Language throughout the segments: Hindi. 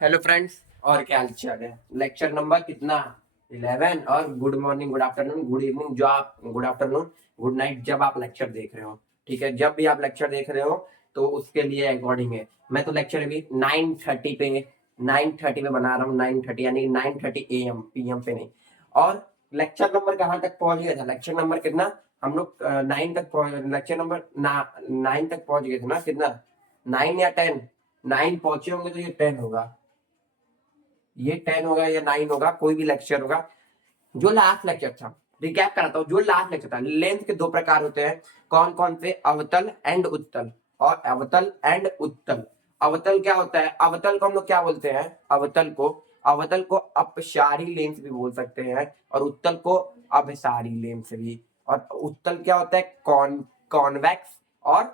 Hello friends. और क्या हाल चाल है? लेक्चर नंबर कितना? 11। और good morning, good afternoon, good evening, जो आप गुड आफ्टरनून, गुड नाइट जब आप लेक्चर देख रहे हो। ठीक है, जब भी आप लेक्चर देख रहे हो तो उसके लिए अकॉर्डिंग है। मैं तो लेक्चर अभी 9:30 पे बना रहा हूँ। 9:30 यानी 9:30 AM PM पे नहीं। और लेक्चर नंबर कहाँ तक पहुंच गया था? लेक्चर नंबर कितना? हम लोग 9 तक लेक्चर नंबर 9 तक पहुंच गए थे ना? कितना? 9 या 10? 9 पहुंचे होंगे तो ये 10 होगा। ये 10 होगा या 9 होगा, कोई भी लेक्चर होगा। जो लास्ट लेक्चर था, रिकैप कराता हूँ। जो लास्ट लेक्चर था, लेंस के दो प्रकार होते हैं। कौन कौन से? अवतल एंड उत्तल। और अवतल एंड उत्तल। अवतल क्या होता है? अवतल को हम लोग क्या बोलते हैं? अवतल को अपसारी लेंस भी बोल सकते हैं, और उत्तल को अभिसारी लेंस भी। और उत्तल क्या होता है? कॉन्वेक्स। और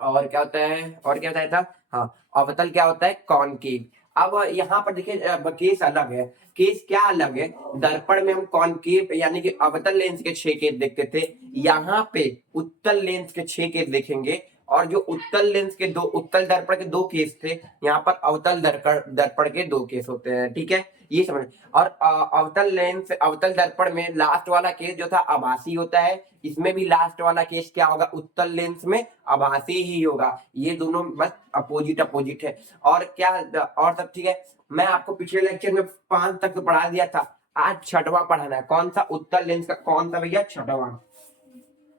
क्या होता है? और क्या बताया था? हाँ, अवतल क्या होता है? कॉनकेव। अब यहाँ पर देखिए, केस अलग है। केस क्या अलग है? दर्पण में हम कॉनकेव यानी कि अवतल लेंस के 6 केस देखते थे। यहाँ पे उत्तल लेंस के 6 केस देखेंगे। और जो उत्तल लेंस के उत्तल दर्पण के 2 केस थे, यहाँ पर अवतल दर्पण के 2 केस होते हैं। ठीक है, ये समझ। और अवतल दर्पण में लास्ट वाला केस जो था आभासी होता है। इसमें भी लास्ट वाला केस क्या होगा? उत्तल लेंस में आभासी ही होगा। ये दोनों बस अपोजिट अपोजिट है। और क्या? और सब ठीक है। मैं आपको पिछले लेक्चर में 5 तक तो पढ़ा दिया था। आज छठवां पढ़ाना है। कौन सा? उत्तल लेंस का कौन सा भैया? छठवां।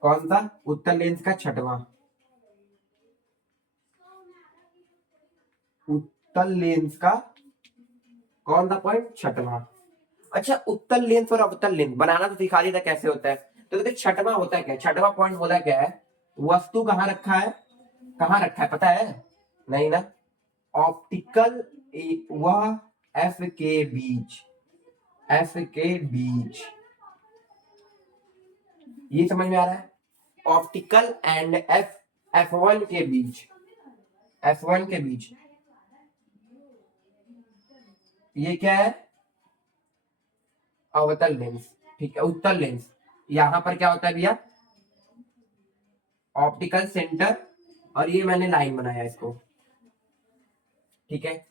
कौन सा? उत्तल लेंस का छठवां। उत्तल लेंस का कौन सा पॉइंट? छठवां। अच्छा, उत्तल लेंस और अवतल लेंस बनाना तो सिखा दिया था कैसे होता है। तो देखिए, छठवां होता है क्या? छठवां पॉइंट होता क्या है? वस्तु कहाँ रखा है? कहाँ रखा है पता है? नहीं ना? ऑप्टिकल, वह एफ के बीच। एफ के बीच। ये समझ में आ रहा है? ऑप्टिकल एंड F1 के बीच। F1 के बीच ये क्या है? अवतल लेंस। ठीक है, उत्तल लेंस। यहां पर क्या होता है भैया? Optical centre. और ये मैंने लाइन बनाया इसको। ठीक है,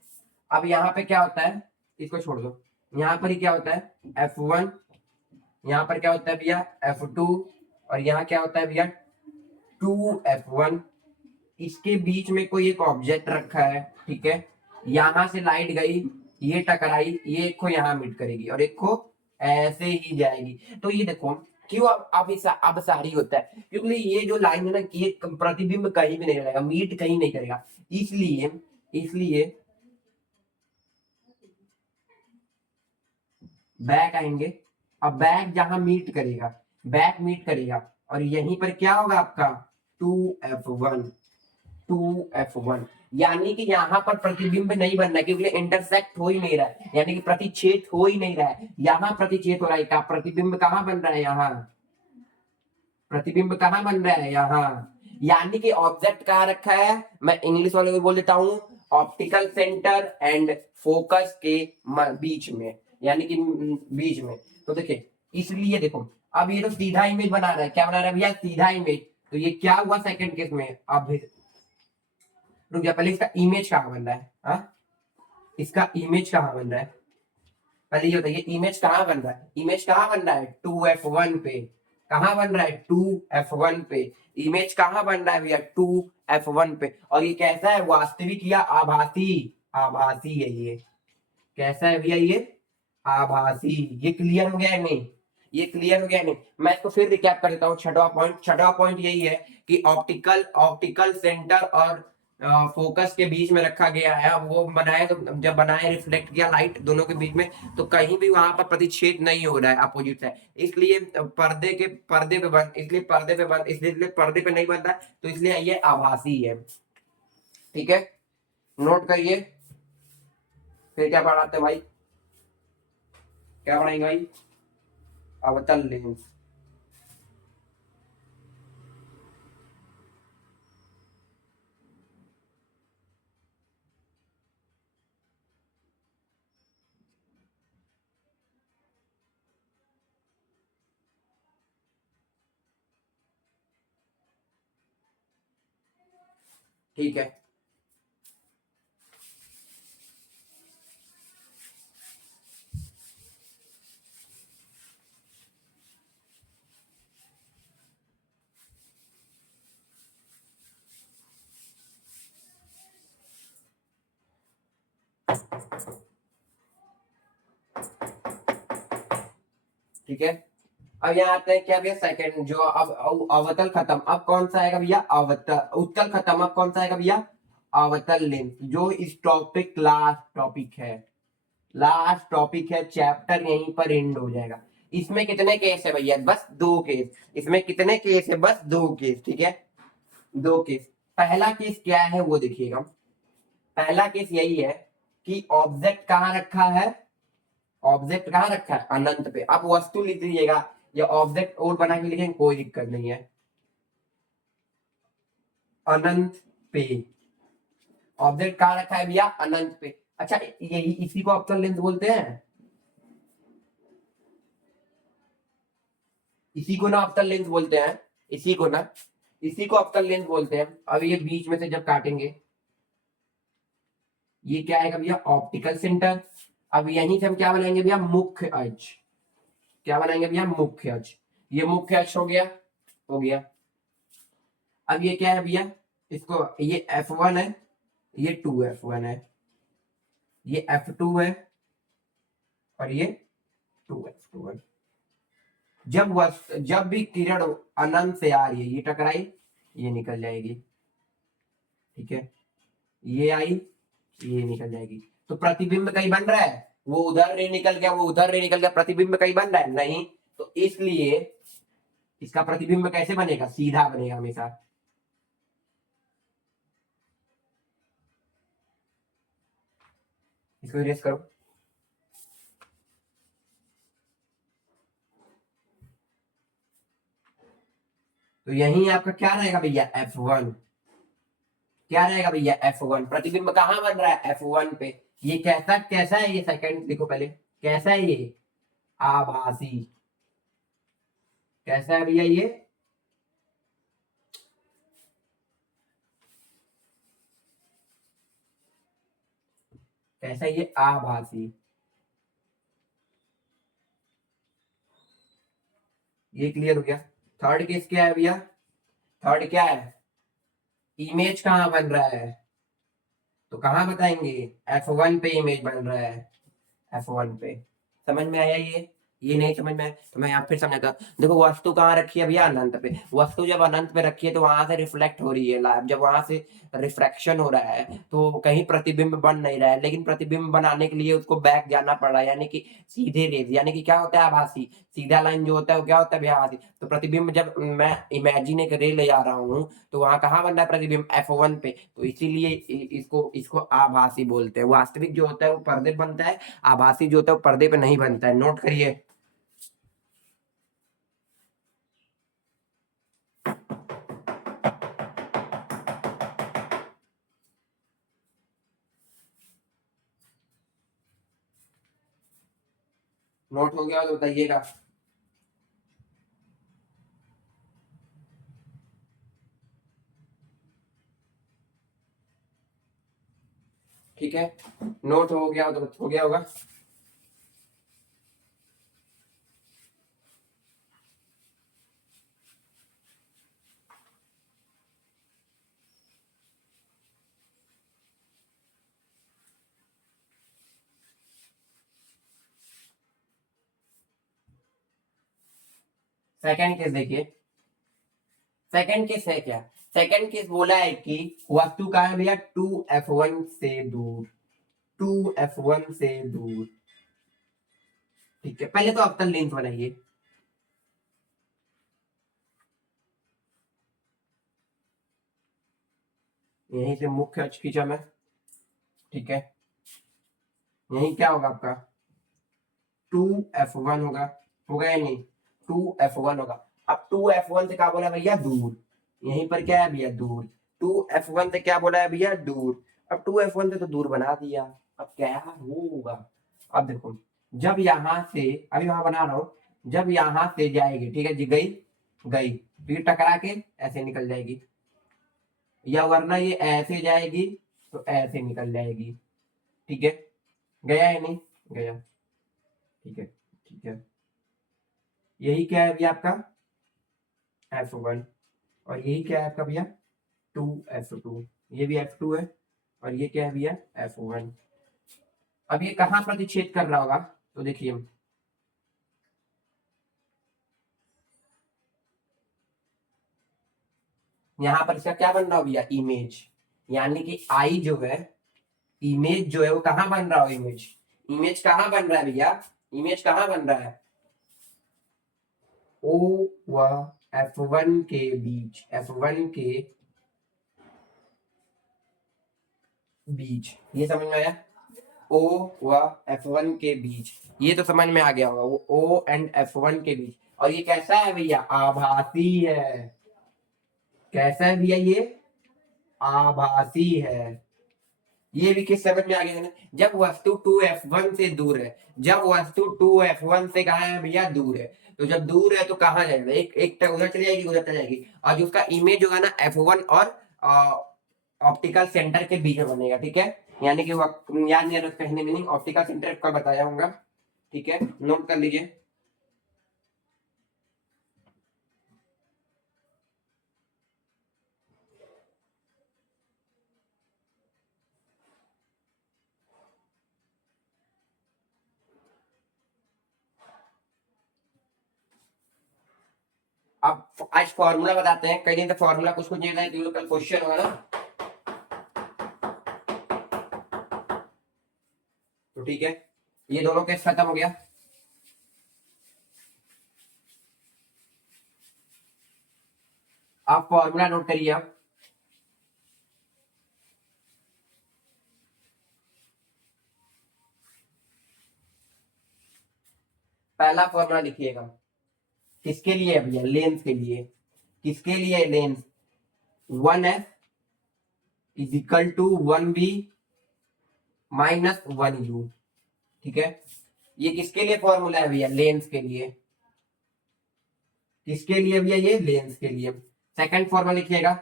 अब यहाँ पे क्या होता है? इसको छोड़ दो। यहाँ पर ही क्या होता है? F1। यहाँ पर क्या होता है भैया? F2। और यहाँ क्या होता है भैया? 2F1। इसके बीच में कोई एक ऑब्जेक्ट रखा है। ठीक है, यहां से लाइट गई, ये टकराई, ये एक को यहाँ मीट करेगी और एक को ऐसे ही जाएगी। तो ये देखो, क्यों अब सारी होता है? क्योंकि ये जो लाइन है ना, ये प्रतिबिंब कहीं भी नहीं रहेगा, मीट कहीं नहीं करेगा। इसलिए इसलिए बैक आएंगे। अब बैक जहां मीट करेगा, बैक मीट करेगा, और यहीं पर क्या होगा आपका? 2F1। 2F1 यानी कि यहाँ पर प्रतिबिंब नहीं बन रहा है, क्योंकि इंटरसेक्ट हो ही नहीं रहा है, यानी कि प्रतिच्छेद हो ही नहीं रहा है। यहाँ प्रतिच्छेद हो रहा है। क्या प्रतिबिंब कहाँ बन रहा है? यहाँ प्रतिबिंब कहाँ बन रहा है? यहाँ। यानी कि ऑब्जेक्ट कहाँ रखा है? मैं इंग्लिश वाले को बोल देता हूँ, ऑप्टिकल सेंटर एंड फोकस के बीच में, यानी कि बीच में। तो देखिए, इसलिए देखो, अब ये तो सीधा इमेज बना रहा है। क्या बना रहा है भैया? सीधा इमेज। तो ये क्या हुआ सेकंड केस में? अब रुक गया। पहले इसका इमेज कहाँ बन रहा है? हाँ, इसका इमेज कहाँ बन रहा है? पहले ये बताइए, इमेज कहाँ बन रहा है? इमेज कहाँ बन रहा है? 2F1 पे। कहाँ बन रहा है? 2F1 पे। इमेज कहाँ बन रहा है भैया? 2F1 पे। और ये कैसा है? वास्तविक या आभासी? आभासी है ये। कैसा है भैया ये? आभासी। ये क्लियर हो गया है नहीं? ये क्लियर हो गया नहीं? मैं इसको फिर रिकैप कर देता हूँ। छठवां पॉइंट यही है कि ऑप्टिकल सेंटर और फोकस के बीच में रखा गया है। अब वो बनाए, तो जब बनाए रिफ्लेक्ट किया लाइट दोनों के बीच में, तो कहीं भी वहां पर प्रतिच्छेद नहीं हो रहा है, अपोजिट है। इसलिए इसलिए पर्दे पे नहीं बन रहा है, तो इसलिए ये आभासी है। ठीक है, नोट करिए। फिर क्या पढ़ाते हैं भाई? क्या पढ़ाएंगे भाई? अवतल लेंस। ठीक है, ठीक है। अब यहाँ आते हैं क्या भैया, सेकंड जो अब अवतल खत्म, अब कौन सा आएगा भैया, अवतल। उत्तल खत्म, अब कौन सा आएगा भैया, अवतल लेंस। जो इस टॉपिक लास्ट टॉपिक है, लास्ट टॉपिक है, चैप्टर यहीं पर एंड हो जाएगा। इसमें कितने केस है भैया, बस 2 केस। इसमें कितने केस है, बस 2 केस। ठीक है, 2 केस। पहला केस क्या है वो देखिएगा। पहला केस यही है कि ऑब्जेक्ट कहाँ रखा है, ऑब्जेक्ट कहाँ रखा है, अनंत पे। आप वस्तु लिख लीजिएगा या ऑब्जेक्ट और बना के लिखेंगे, कोई दिक्कत नहीं है। अनंत पे ऑब्जेक्ट कहाँ रखा है भैया, अनंत पे। अच्छा, यही इसी को अवतल लेंस बोलते हैं, इसी को ना अवतल लेंस बोलते हैं, इसी को ना, इसी को अवतल लेंस बोलते हैं। अब ये बीच में से जब काटेंगे, ये क्या आएगा भैया, ऑप्टिकल सेंटर। अब यहीं से हम क्या बनाएंगे भैया, मुख्य अक्ष। क्या बनाएंगे भैया, मुख्य अक्ष। ये मुख्य अक्ष हो गया, हो गया। अब ये क्या है भैया, इसको, ये F1 है, ये 2F1 है, ये F2 है, और ये 2F2 है। जब भी किरण अनंत से आ रही है, ये टकराई, ये निकल जाएगी। ठीक है, ये आई, ये निकल जाएगी। तो प्रतिबिंब कहीं बन रहा है, वो उधर रे निकल गया, वो उधर रे निकल गया, प्रतिबिंब कहीं बन रहा है नहीं। तो इसलिए इसका प्रतिबिंब कैसे बनेगा, सीधा बनेगा हमेशा। इसको इरेज करो। तो यही आपका क्या रहेगा भैया, F1। क्या रहेगा भैया, F1। प्रतिबिंब कहां बन रहा है, F1 पे। ये कैसा कैसा है, ये सेकंड देखो पहले, कैसा है ये, आभासी। कैसा है भैया ये, कैसा है ये, आभासी। ये क्लियर हो गया। थर्ड केस क्या है भैया, थर्ड क्या है, इमेज कहां बन रहा है, तो कहां बताएंगे, F1 पे इमेज बन रहा है, F1 पे। समझ में आया ये नहीं समझ में आया तो मैं यहाँ फिर समझाता हूँ। देखो वस्तु कहाँ रखी है भैया, अनंत पे। वस्तु जब अनंत पे रखी है तो वहां से रिफ्लेक्ट हो रही है लाइट, जब वहां से रिफ्रैक्शन हो रहा है तो कहीं प्रतिबिंब बन नहीं रहा है, लेकिन प्रतिबिंब बनाने के लिए उसको बैक जाना पड़ रहा है, यानी कि सीधे रेज, यानी कि क्या होता है, आभासी। सीधा लाइन जो होता है वो क्या होता है भैया, आभासी। तो प्रतिबिंब जब मैं इमेजिन एक रे ले जा रहा हूँ, तो वहां कहाँ बन रहा है प्रतिबिंब, F1 पे। तो इसीलिए इसको इसको आभासी बोलते हैं। वास्तविक जो होता है वो पर्दे पे बनता है, आभासी जो होता है वो पर्दे पे नहीं बनता है। नोट करिए। नोट हो गया तो बताइएगा। ठीक है, नोट हो गया तो हो गया होगा। सेकंड केस देखिए, सेकंड केस है क्या, सेकंड केस बोला है कि वस्तु कहाँ है भैया, 2F1 से दूर, 2F1 से दूर। ठीक है, पहले तो अवतल लेंस बनाइए। यहीं से मुख्य अक्ष खींचा मैं। ठीक है, यही क्या होगा आपका, 2F1 होगा या नहीं, 2F1 होगा। अब 2F1 से क्या बोला भैया, दूर। यहीं पर क्या है भैया, दूर। 2F1 से क्या बोला है भैया, दूर। अब 2F1 से तो दूर बना दिया। अब क्या होगा, अब देखो, जब यहां से, अभी वहां बना रहा हूं, जब यहां से जाएगी, ठीक है जी, गई गई, फिर टकरा के ऐसे निकल जाएगी, या वरना ये ऐसे जाएगी तो ऐसे निकल जाएगी। ठीक है, गया या नहीं, गया। ठीक है, ठीक है, यही क्या है भैया आपका, F1। और यही क्या है आपका भैया, 2F2। ये भी F2 है, और ये क्या है भैया, F1। अब ये कहाँ प्रतिच्छेद कर रहा होगा, तो देखिए यहाँ पर इसका क्या बन रहा हो भैया, इमेज, यानी कि आई जो है, इमेज जो है वो कहाँ बन रहा हो, इमेज, इमेज कहाँ बन रहा है भैया, इमेज कहाँ बन रहा है, ओ व F1 के बीच, F1 के बीच, ये समझ में आया, ओ व F1 के बीच, ये तो समझ में आ गया होगा, वो ओ एंड F1 के बीच। और ये कैसा है भैया, आभासी है, कैसा है भैया ये, आभासी है। ये भी किस समझ में आ गया है ना, जब वस्तु 2F1 से दूर है, जब वस्तु 2F1 से कहा है भैया, दूर है, तो जब दूर है तो कहाँ जाएगा, एक एक तक उधर चली जाएगी, उधर चली जाएगी, और जो उसका इमेज होगा ना F1 और ऑप्टिकल सेंटर के बीच में बनेगा, ठीक है, यानी कि याद नहीं कहने मीनिंग, ऑप्टिकल सेंटर का बताया होगा, ठीक है, नोट कर लीजिए। अब आज फॉर्मूला बताते हैं, कई दिन तक फॉर्मूला कुछ कुछ नहीं था, कल क्वेश्चन होगा ना, तो ठीक है, ये दोनों केस खत्म हो गया। आप फॉर्मूला नोट करिए आप, पहला फॉर्मूला लिखिएगा, किसके लिए है भैया, लेंस के लिए, किसके लिए lens, 1F is equal to 1B minus 1U, ठीक है, ये किसके लिए फॉर्मूला है भैया, लेंस के लिए, किसके लिए भैया, ये लेंस के लिए। सेकंड फॉर्मूला लिखिएगा,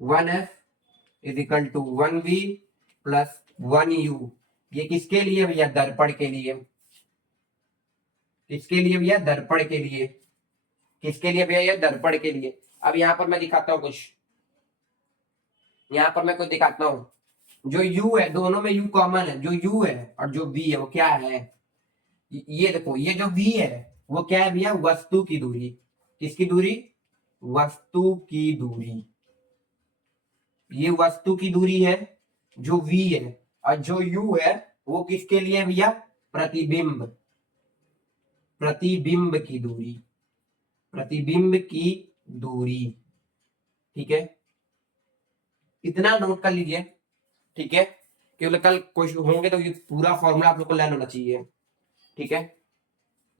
1F is equal to 1B plus 1U, ये किसके लिए भैया, दर्पण के लिए, किसके लिए भैया, दर्पण के लिए, किसके लिए भैया, ये दर्पण के लिए। अब यहाँ पर मैं दिखाता हूँ कुछ, यहाँ पर मैं कुछ दिखाता हूँ, जो U है, दोनों में U कॉमन है, जो U है और जो V है वो क्या है, ये देखो, ये जो V है वो क्या है भैया, वस्तु की दूरी, किसकी दूरी, वस्तु की दूरी, ये वस्तु की दूरी है जो V है, और जो U है वो किसके लिए भैया, प्रतिबिंब, प्रतिबिंब की दूरी, प्रतिबिंब की दूरी, ठीक है, इतना नोट कर लीजिए, ठीक है, क्योंकि कल कुछ होंगे तो ये पूरा फॉर्मूला आप लोग को लर्न होना चाहिए, ठीक है,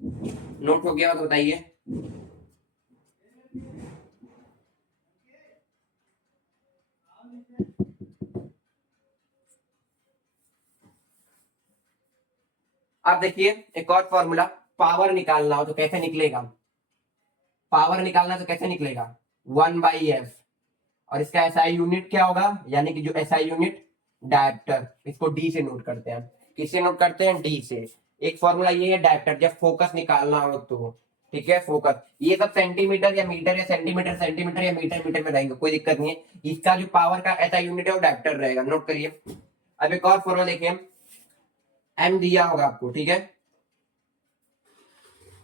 नोट हो गया तो बताइए। अब देखिए एक और फॉर्मूला, पावर निकालना हो तो कैसे निकलेगा, पावर निकालना तो कैसे निकलेगा, 1/f, और इसका एसआई यूनिट क्या होगा, यानी कि जो एसआई यूनिट, डायप्टर, इसको डी से नोट करते हैं, किससे नोट करते हैं, डी से। एक फॉर्मूला ये है डायप्टर, जब फोकस निकालना हो तो, ठीक है, फोकस, ये सब सेंटीमीटर या मीटर या सेंटीमीटर सेंटीमीटर या मीटर मीटर में रहेंगे, कोई दिक्कत नहीं है, इसका जो पावर का एसआई यूनिट है वो डायप्टर रहेगा, नोट करिए। अब एक और फॉर्मूला देखिए, एम दिया होगा आपको, ठीक है,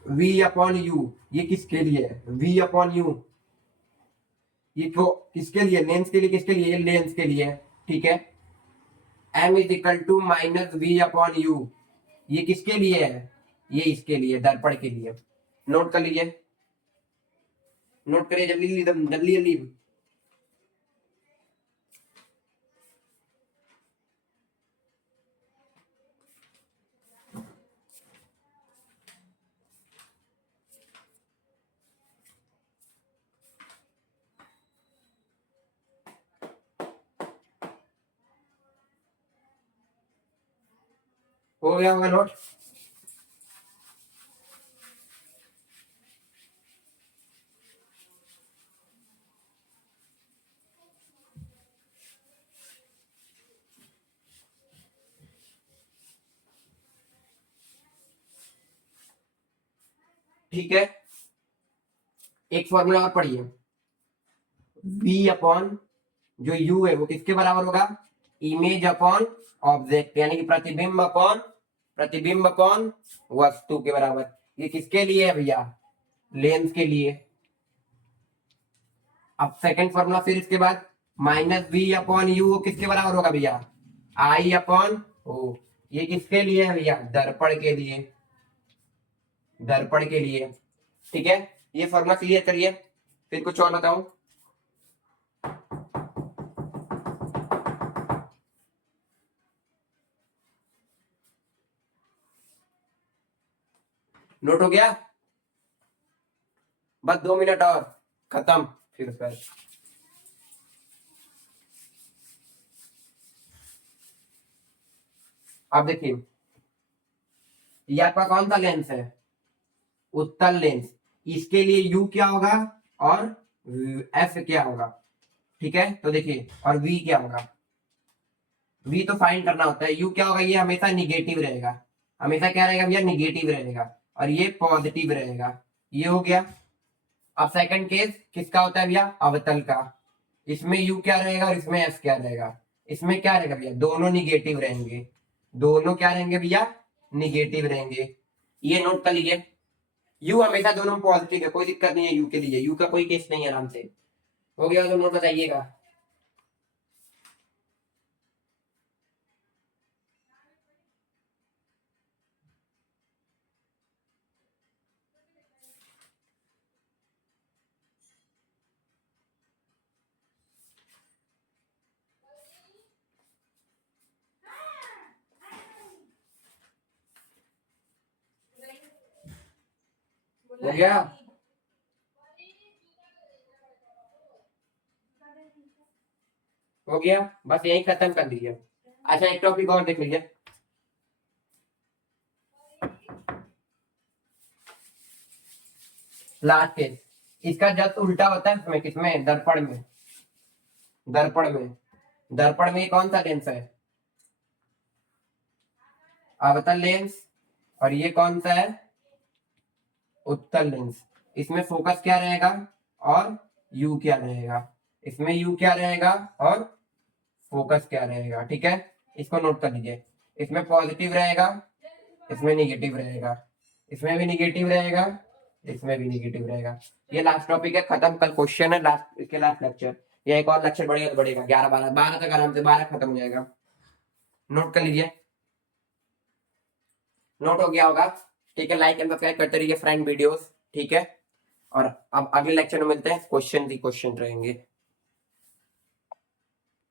V अपॉन यू, ये किसके लिए है, V अपॉन यू, ये तो किसके लिए, लेंस के लिए, किसके लिए, ये लेंस के लिए, ठीक है, M is equal to minus V upon U, ये किसके लिए है, ये इसके लिए, दर्पण के लिए, नोट कर लीजिए, नोट करिए जल्दी जल्दी जल्दी जल्दी। हो गया होगा नोट, ठीक है, एक फॉर्मूला और पढ़िए, V अपॉन जो U है वो किसके बराबर होगा, इमेज अपॉन ऑब्जेक्ट, यानी कि प्रतिबिंब अपॉन वस्तु के बराबर। ये किसके लिए है भैया? लेंस के लिए। अब सेकंड फॉर्मूला फिर इसके बाद माइनस वी अपॉन यू किसके बराबर होगा भैया? आई अपॉन ओ। ये किसके लिए है भैया? दर्पण के लिए, दर्पण के लिए। ठीक है, ये फॉर्मूला क्लियर करिए। फिर कुछ और बताऊं? नोट हो गया? बस 2 मिनट और, खत्म। फिर उसके बाद अब देखिए, ये आपका कौन सा लेंस है? उत्तल लेंस। इसके लिए यू क्या होगा और एफ क्या होगा? ठीक है, तो देखिए, और वी क्या होगा? वी तो फाइंड करना होता है। यू क्या होगा? ये हमेशा निगेटिव रहेगा। हमेशा क्या रहेगा भैया? निगेटिव रहेगा। और ये पॉजिटिव रहेगा। ये हो गया। अब सेकंड केस किसका होता है भैया? अवतल का। इसमें यू क्या रहेगा और इसमें एफ क्या रहेगा? इसमें क्या रहेगा भैया? दोनों निगेटिव रहेंगे। दोनों क्या रहेंगे भैया? निगेटिव रहेंगे। ये नोट कर लीजिए। यू हमेशा दोनों पॉजिटिव है, कोई दिक्कत नहीं है यू के लिए। यू का कोई केस नहीं है, आराम से हो गया। तो नोट बताइएगा। हो गया? हो गया, बस यही खत्म कर दीजिए। अच्छा, एक टॉपिक और देख लीजिए। लास्ट केस, इसका जस्ट उल्टा होता है इसमें, किसमें? दर्पण में। दर्पण में, दर्पण में कौन सा लेंस है? अवतल लेंस। और ये कौन सा है? उत्तल लेंस। इसमें फोकस क्या रहेगा और यू क्या रहेगा? इसमें यू क्या रहेगा और फोकस क्या रहेगा? ठीक है, इसको नोट कर लीजिए। इसमें पॉजिटिव रहेगा, इसमें निगेटिव रहेगा, इसमें भी निगेटिव रहेगा, इसमें भी निगेटिव रहेगा। ये लास्ट टॉपिक है, खत्म। कल क्वेश्चन है लास्ट, इसके लास्ट लेक्चर। या एक और लेक्चर बढ़ेगा तो बढ़ेगा, 11 12 12 तक आराम से, 12 खत्म हो जाएगा। नोट कर लीजिए। नोट हो गया होगा? ठीक है, लाइक एंड सब्सक्राइब करते रहिए फ्रेंड वीडियोस। ठीक है, और अब अगले लेक्चर में मिलते हैं। क्वेश्चन ही क्वेश्चन रहेंगे।